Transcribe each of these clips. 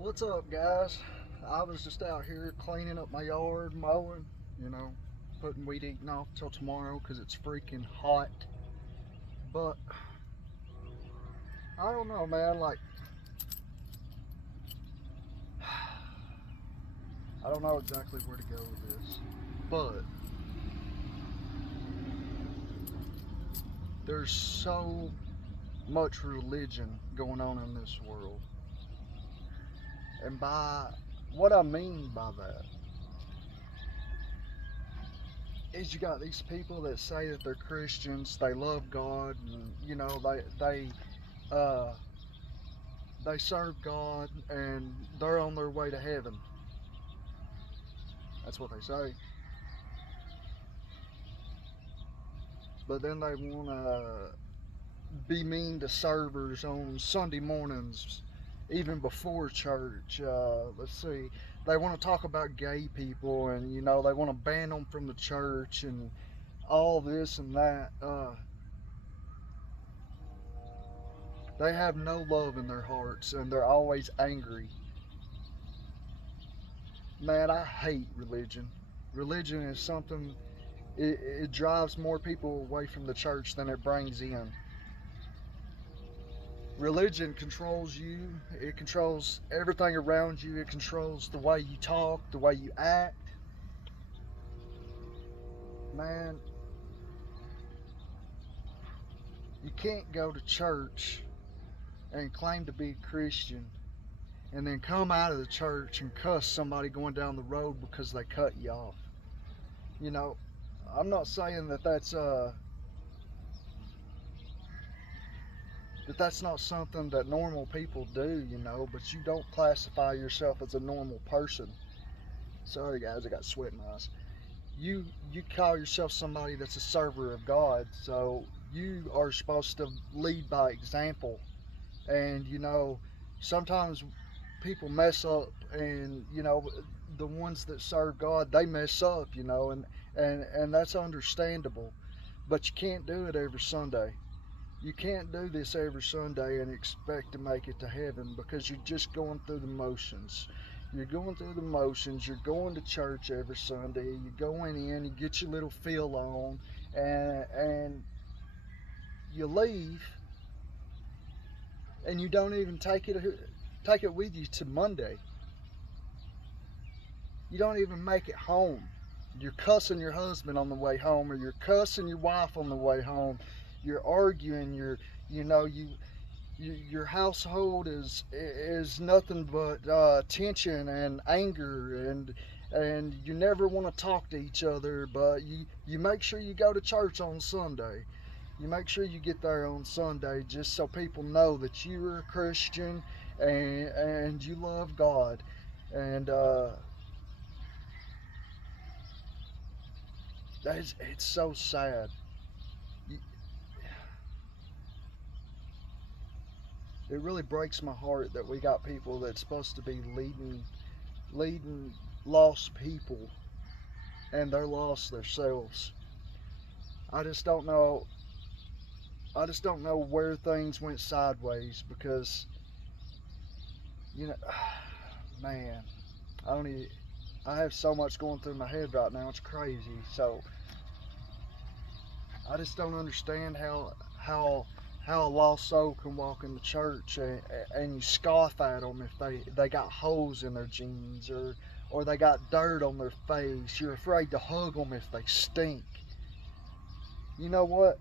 What's up, guys? I was just out here cleaning up my yard, mowing, putting weed eating off till tomorrow because it's freaking hot. But I don't know, man. I don't know exactly where to go with this. But there's so much religion going on in this world. And by what I mean by that is you got these people that say that they're Christians, they love God, and uh, they serve God, and they're on their way to heaven. That's what they say. But then they want to be mean to servers on Sunday mornings, even before church. Let's see. They want to talk about gay people, and they want to ban them from the church, and all this and that. They have no love in their hearts, and they're always angry. Man, I hate religion. Religion is something. It drives more people away from the church than it brings in. Religion controls you, it controls everything around you, it controls the way you talk, the way you act. Man, you can't go to church and claim to be a Christian and then come out of the church and cuss somebody going down the road because they cut you off. You know, I'm not saying that's not something that normal people do, but you don't classify yourself as a normal person. Sorry guys, I got sweat in my eyes. You call yourself somebody that's a server of God, so you are supposed to lead by example. And sometimes people mess up, and the ones that serve God, they mess up, and that's understandable. But you can't do it every Sunday. You can't do this every Sunday and expect to make it to heaven because you're just going through the motions. You're going through the motions. You're going to church every Sunday. You're going in. You get your little feel on, and you leave, and you don't even take it with you to Monday. You don't even make it home. You're cussing your husband on the way home, or you're cussing your wife on the way home. You're arguing. You know your household is nothing but tension and anger, and you never want to talk to each other, but you make sure you go to church on Sunday. You make sure you get there on Sunday just so people know that you're a Christian, and you love God. And it's so sad. It really breaks my heart that we got people that's supposed to be leading lost people, and they're lost themselves. I just don't know. I just don't know where things went sideways because you know, man, I don't even. I have so much going through my head right now. It's crazy. So I just don't understand how a lost soul can walk in the church, and you scoff at them if they got holes in their jeans, or they got dirt on their face. You're afraid to hug them if they stink. You know what?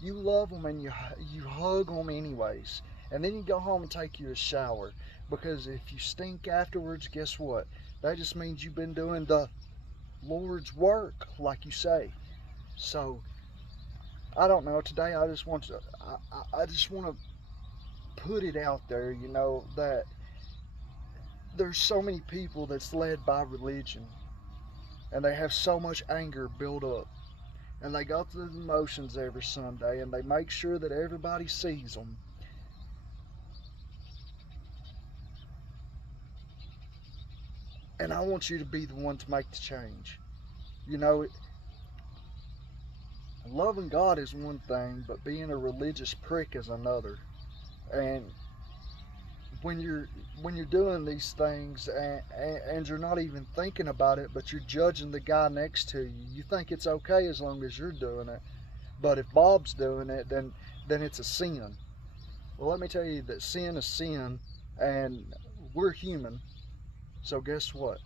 You love them, and you hug them anyways. And then you go home and take you a shower, because if you stink afterwards, guess what? That just means you've been doing the Lord's work, like you say. So I don't know. Today I just want to put it out there, that there's so many people that's led by religion, and they have so much anger built up, and they go through the motions every Sunday, and they make sure that everybody sees them. And I want you to be the one to make the change. You know, loving God is one thing, but being a religious prick is another. And when you're doing these things and you're not even thinking about it, but you're judging the guy next to you. You think it's okay as long as you're doing it, but if Bob's doing it, then it's a sin. Well, let me tell you that sin is sin, and we're human. So guess what?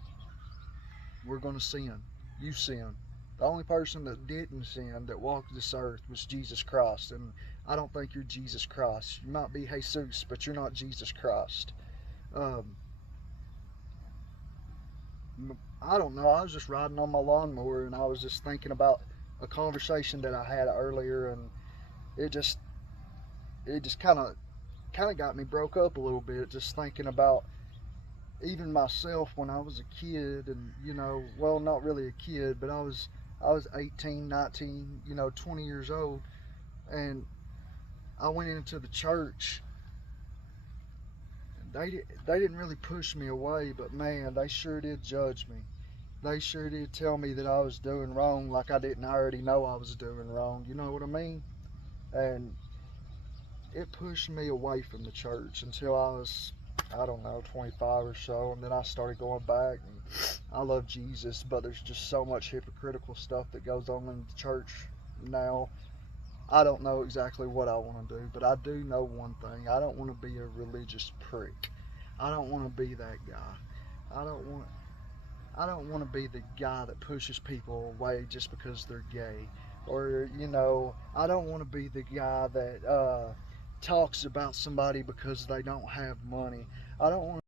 We're gonna sin. You sin. The only person that didn't sin, that walked this earth, was Jesus Christ. And I don't think you're Jesus Christ. You might be Jesus, but you're not Jesus Christ. Um, I don't know. I was just riding on my lawnmower and I was just thinking about a conversation that I had earlier, and it just it just kind of got me broke up a little bit, just thinking about even myself when I was a kid. And well, not really a kid, but I was 18, 19, 20 years old, and I went into the church. They didn't really push me away, but man, they sure did judge me. They sure did tell me that I was doing wrong, like I didn't already know I was doing wrong. You know what I mean? And it pushed me away from the church until I was, I don't know, 25 or so, and then I started going back. And I love Jesus, but there's just so much hypocritical stuff that goes on in the church now. I don't know exactly what I want to do, but I do know one thing. I don't want to be a religious prick. I don't want to be that guy. I don't want I don't want to be the guy that pushes people away just because they're gay. Or, I don't want to be the guy that talks about somebody because they don't have money. I don't want